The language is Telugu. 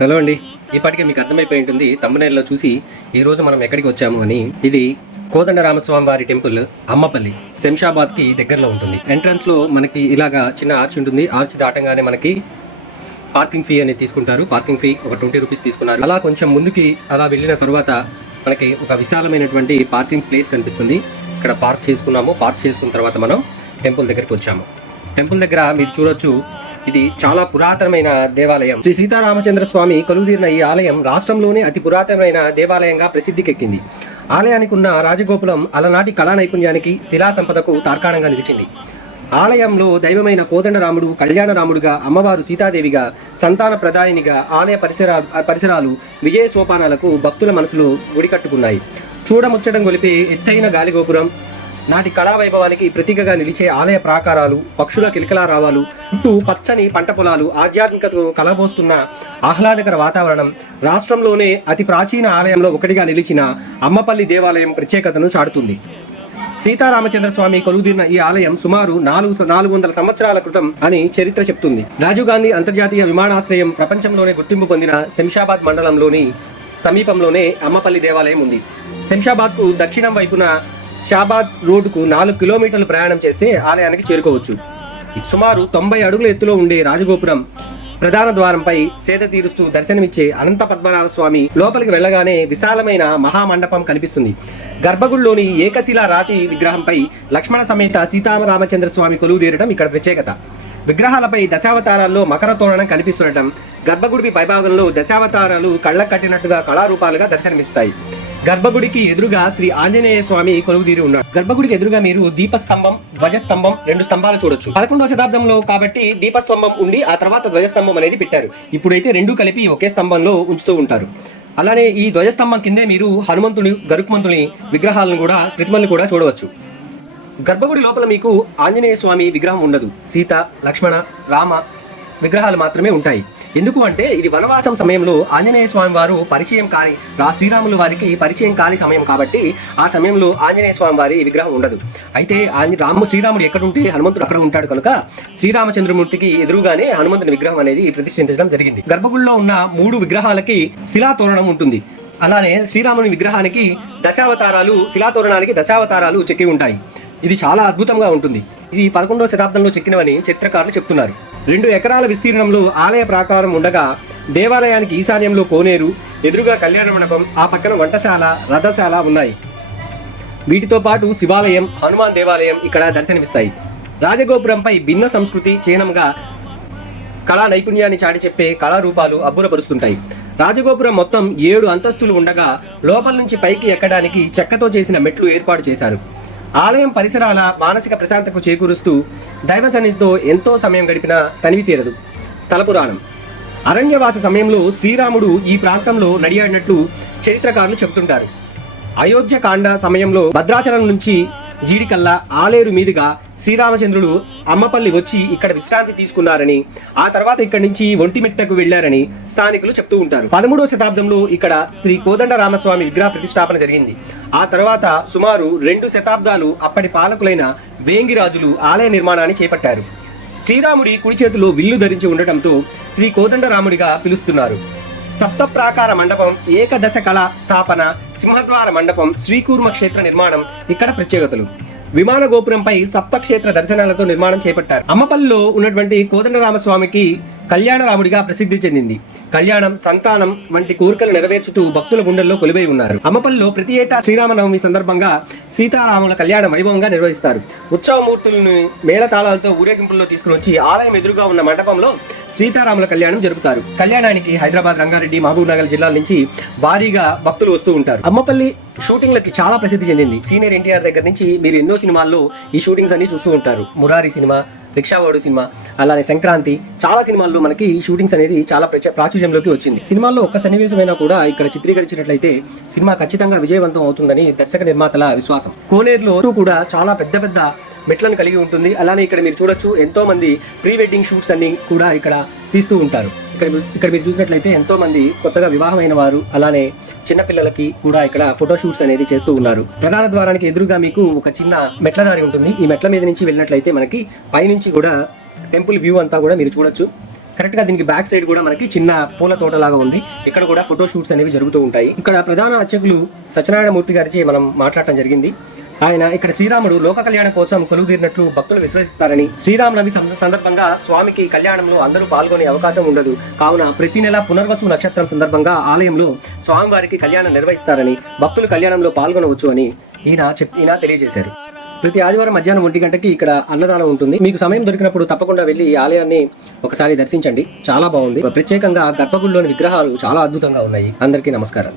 హలో అండి. ఇప్పటికే మీకు అర్థమైపోయి ఉంటుంది. తమ్మునేల్లో చూసి ఈ రోజు మనం ఎక్కడికి వచ్చాము అని. ఇది కోదండ రామస్వామి వారి టెంపుల్ అమ్మపల్లి శంషాబాద్కి దగ్గరలో ఉంటుంది. ఎంట్రన్స్లో మనకి ఇలాగా చిన్న ఆర్చ్ ఉంటుంది. ఆర్చ్ దాటంగానే మనకి పార్కింగ్ ఫీ అనేది తీసుకుంటారు. పార్కింగ్ ఫీ ఒక ట్వంటీ రూపీస్ తీసుకున్నారు. అలా కొంచెం ముందుకి అలా వెళ్ళిన తర్వాత మనకి ఒక విశాలమైనటువంటి పార్కింగ్ ప్లేస్ కనిపిస్తుంది. ఇక్కడ పార్క్ చేసుకున్నాము. పార్క్ చేసుకున్న తర్వాత మనం టెంపుల్ దగ్గరికి వచ్చాము. టెంపుల్ దగ్గర మీరు చూడొచ్చు ఇది చాలా పురాతనమైన దేవాలయం. శ్రీ సీతారామచంద్ర స్వామి కలుగుదీరిన ఈ ఆలయం రాష్ట్రంలోనే అతి పురాతనమైన దేవాలయంగా ప్రసిద్ధికెక్కింది. ఆలయానికి ఉన్న రాజగోపులం అలనాటి కళా నైపుణ్యానికి శిలా సంపదకు తార్కాణంగా నిలిచింది. ఆలయంలో దైవమైన కోదండరాముడు కళ్యాణరాముడుగా అమ్మవారు సీతాదేవిగా సంతాన ప్రదాయినిగా ఆలయ పరిసరా పరిసరాలు విజయ సోపానాలకు భక్తుల మనసులో గుడికట్టుకున్నాయి. కట్టుకున్నాయి చూడముచ్చడం గొలిపే ఎత్తైన గాలిగోపురం నాటి కళా వైభవానికి ప్రతీకగా నిలిచే ఆలయ ప్రాకారాలు పక్షుల కిలకలారావాలు చుట్టూ పచ్చని పంట పొలాలు ఆధ్యాత్మికతను కలబోస్తున్న ఆహ్లాదకర వాతావరణం రాష్ట్రంలోనే అతి ప్రాచీన ఆలయంలో ఒకటిగా నిలిచిన అమ్మపల్లి దేవాలయం ప్రత్యేకతను చాటుతుంది. సీతారామచంద్ర స్వామి కొలువుదీరిన ఈ ఆలయం సుమారు నాలుగు నాలుగు వందల సంవత్సరాల క్రితం అని చరిత్ర చెప్తుంది. రాజీవ్ గాంధీ అంతర్జాతీయ విమానాశ్రయం ప్రపంచంలోనే గుర్తింపు పొందిన శంషాబాద్ మండలంలోని సమీపంలోనే అమ్మపల్లి దేవాలయం ఉంది. శంషాబాద్కు దక్షిణం వైపున షాబాద్ రోడ్డుకు నాలుగు కిలోమీటర్లు ప్రయాణం చేస్తే ఆలయానికి చేరుకోవచ్చు. సుమారు తొంభై అడుగుల ఎత్తులో ఉండే రాజగోపురం ప్రధాన ద్వారంపై సేద తీరుస్తూ దర్శనమిచ్చే అనంత పద్మనాభ స్వామి లోపలికి వెళ్ళగానే విశాలమైన మహామండపం కనిపిస్తుంది. గర్భగుడిలోని ఏకశిలా రాతి విగ్రహంపై లక్ష్మణ సమేత సీతారామచంద్ర స్వామి కొలువుదేరడం ఇక్కడ ప్రత్యేకత. విగ్రహాలపై దశావతారాల్లో మకర తోరణం కనిపిస్తుండటం గర్భగుడి పైభాగంలో దశావతారాలు కళ్ళ కట్టినట్టుగా కళారూపాలుగా దర్శనమిస్తాయి. గర్భగుడికి ఎదురుగా శ్రీ ఆంజనేయ స్వామి కొలువుదీరి ఉన్నాడు. గర్భగుడికి ఎదురుగా మీరు దీపస్తంభం ధ్వజస్తంభం రెండు స్తంభాలు చూడొచ్చు. పదకొండవ శతాబ్దంలో కాబట్టి దీపస్తంభం ఉండి ఆ తర్వాత ధ్వజస్తంభం అనేది పెట్టారు. ఇప్పుడైతే రెండు కలిపి ఒకే స్తంభంలో ఉంచుతూ ఉంటారు. అలానే ఈ ధ్వజస్తంభం కిందే మీరు హనుమంతుని గరుక్మంతుని విగ్రహాలను కూడా ప్రతిమల్ని కూడా చూడవచ్చు. గర్భగుడి లోపల మీకు ఆంజనేయ స్వామి విగ్రహం ఉండదు. సీత లక్ష్మణ రామ విగ్రహాలు మాత్రమే ఉంటాయి. ఎందుకు అంటే ఇది వనవాసం సమయంలో ఆంజనేయ స్వామి వారు పరిచయం కాని రా శ్రీరాములు వారికి పరిచయం కాని సమయం కాబట్టి ఆ సమయంలో ఆంజనేయ స్వామి వారి విగ్రహం ఉండదు. అయితే ఆంజ రాము శ్రీరాముడు ఎక్కడుంటే హనుమంతుడు అక్కడ ఉంటాడు కనుక శ్రీరామచంద్రమూర్తికి ఎదురుగానే హనుమంతుని విగ్రహం అనేది ప్రతిష్ఠించడం జరిగింది. గర్భగుడిలో ఉన్న మూడు విగ్రహాలకి శిలాతోరణం ఉంటుంది. అలానే శ్రీరాముని విగ్రహానికి దశావతారాలు శిలాతోరణానికి దశావతారాలు చెక్కి ఉంటాయి. ఇది చాలా అద్భుతంగా ఉంటుంది. ఇది పదకొండవ శతాబ్దంలో చెక్కినవని చరిత్రకారులు చెప్తున్నారు. రెండు ఎకరాల విస్తీర్ణంలో ఆలయ ప్రాకారం ఉండగా దేవాలయానికి ఈశాన్యంలో కోనేరు ఎదురుగా కళ్యాణ మండపం ఆ పక్కన వంటశాల రథశాల ఉన్నాయి. వీటితో పాటు శివాలయం హనుమాన్ దేవాలయం ఇక్కడ దర్శనమిస్తాయి. రాజగోపురంపై భిన్న సంస్కృతి చిహ్నంగా కళా నైపుణ్యాన్ని చాటి చెప్పే కళారూపాలు అబ్బురపరుస్తుంటాయి. రాజగోపురం మొత్తం ఏడు అంతస్తులు ఉండగా లోపల నుంచి పైకి ఎక్కడానికి చెక్కతో చేసిన మెట్లు ఏర్పాటు చేశారు. ఆలయం పరిసరాల మానసిక ప్రశాంతకు చేకూరుస్తూ దైవ సన్నిధితో ఎంతో సమయం గడిపిన తనివి తీరదు. స్థల పురాణం. అరణ్యవాస సమయంలో శ్రీరాముడు ఈ ప్రాంతంలో నడియాడినట్లు చరిత్రకారులు చెబుతుంటారు. అయోధ్య కాండ సమయంలో భద్రాచలం నుంచి జీడికల్లా ఆలేరు మీదుగా శ్రీరామచంద్రుడు అమ్మపల్లి వచ్చి ఇక్కడ విశ్రాంతి తీసుకున్నారని ఆ తర్వాత ఇక్కడి నుంచి ఒంటిమిట్టకు వెళ్ళారని స్థానికులు చెప్తూ ఉంటారు. పదమూడవ శతాబ్దంలో ఇక్కడ శ్రీ కోదండ రామస్వామి విగ్రహ ప్రతిష్టాపన జరిగింది. ఆ తర్వాత సుమారు రెండు శతాబ్దాలు అప్పటి పాలకులైన వేంగిరాజులు ఆలయ నిర్మాణాన్ని చేపట్టారు. శ్రీరాముడి కుడి చేతిలో విల్లు ధరించి ఉండటంతో శ్రీ కోదండరాముడిగా పిలుస్తున్నారు. సప్త ప్రాకార మండపం ఏకదశ కళ స్థాపన సింహద్వార మండపం శ్రీకూర్మ క్షేత్ర నిర్మాణం ఇక్కడ ప్రత్యేకతలు. విమాన గోపురంపై సప్తక్షేత్ర దర్శనాలతో నిర్మాణం చేపట్టారు. అమ్మపల్లిలో ఉన్నటువంటి కోదండరామస్వామికి కళ్యాణరాముడిగా ప్రసిద్ధి చెందింది. కళ్యాణం సంతానం వంటి కోరికలు నెరవేర్చుతూ భక్తుల గుండెల్లో కొలువై ఉన్నారు. అమ్మపల్లిలో ప్రతి ఏటా శ్రీరామనవమి సందర్భంగా సీతారాముల కళ్యాణ వైభవంగా నిర్వహిస్తారు. ఉత్సవమూర్తులను మేళతాళాలతో ఊరేగింపుల్లో తీసుకుని వచ్చి ఆలయం ఎదురుగా ఉన్న మండపంలో సీతారాముల కళ్యాణం జరుపుతారు. కళ్యాణానికి హైదరాబాద్ రంగారెడ్డి మహబూబ్ నగర్ జిల్లాల నుంచి భారీగా భక్తులు వస్తూ ఉంటారు. అమ్మపల్లి షూటింగ్లకి చాలా ప్రసిద్ధి చెందింది. సీనియర్ ఎన్టీఆర్ దగ్గర నుంచి మీరు ఎన్నో సినిమాల్లో ఈ షూటింగ్స్ అన్ని చూస్తూ ఉంటారు. మురారి సినిమా రిక్షావాడు సినిమా అలానే సంక్రాంతి చాలా సినిమాల్లో మనకి ఈ షూటింగ్స్ అనేది చాలా ప్రచ- ప్రాచుర్యంలోకి వచ్చింది. సినిమాల్లో ఒక్క సన్నివేశమైనా కూడా ఇక్కడ చిత్రీకరించినట్లయితే సినిమా ఖచ్చితంగా విజయవంతం అవుతుందని దర్శక నిర్మాతల విశ్వాసం. కోనేరులో కూడా చాలా పెద్ద పెద్ద మెట్లను కలిగి ఉంటుంది. అలానే ఇక్కడ మీరు చూడొచ్చు ఎంతో మంది ప్రీ వెడ్డింగ్ షూట్స్ అన్ని కూడా ఇక్కడ తీస్తూ ఉంటారు. ఇక్కడ మీరు- ఇక్కడ మీరు చూసినట్లయితే ఎంతో మంది కొత్తగా వివాహమైన వారు అలానే చిన్నపిల్లలకి కూడా ఇక్కడ ఫోటో షూట్స్ అనేది చేస్తూ ఉన్నారు. ప్రధాన ద్వారానికి ఎదురుగా మీకు ఒక చిన్న మెట్ల దారి ఉంటుంది. ఈ మెట్ల మీద నుంచి వెళ్ళినట్లయితే మనకి పైనుంచి కూడా టెంపుల్ వ్యూ అంతా కూడా మీరు చూడొచ్చు. కరెక్ట్గా దీనికి బ్యాక్ సైడ్ కూడా మనకి చిన్న పూల తోట లాగా ఉంది. ఇక్కడ కూడా ఫోటో షూట్స్ అనేవి జరుగుతూ ఉంటాయి. ఇక్కడ ప్రధాన అర్చకులు సత్యనారాయణ మూర్తి గారిచే మనం మాట్లాడటం జరిగింది. ఆయన ఇక్కడ శ్రీరాముడు లోక కళ్యాణం కోసం కొలువు తీరినట్లు భక్తులు విశ్వసిస్తారని. శ్రీరామనవమి సందర్భంగా స్వామికి కళ్యాణంలో అందరూ పాల్గొనే అవకాశం ఉండదు. కావున ప్రతి నెల పునర్వసు నక్షత్రం సందర్భంగా ఆలయంలో స్వామివారికి కళ్యాణం నిర్వహిస్తారని భక్తులు కళ్యాణంలో పాల్గొనవచ్చు అని ఈయన చెప్ ఈయన తెలియజేశారు. ప్రతి ఆదివారం మధ్యాహ్నం ఒంటి గంటకి ఇక్కడ అన్నదానం ఉంటుంది. మీకు సమయం దొరికినప్పుడు తప్పకుండా వెళ్ళి ఈ ఆలయాన్ని ఒకసారి దర్శించండి. చాలా బాగుంది. ప్రత్యేకంగా గర్భగుడిలోని విగ్రహాలు చాలా అద్భుతంగా ఉన్నాయి. అందరికీ నమస్కారం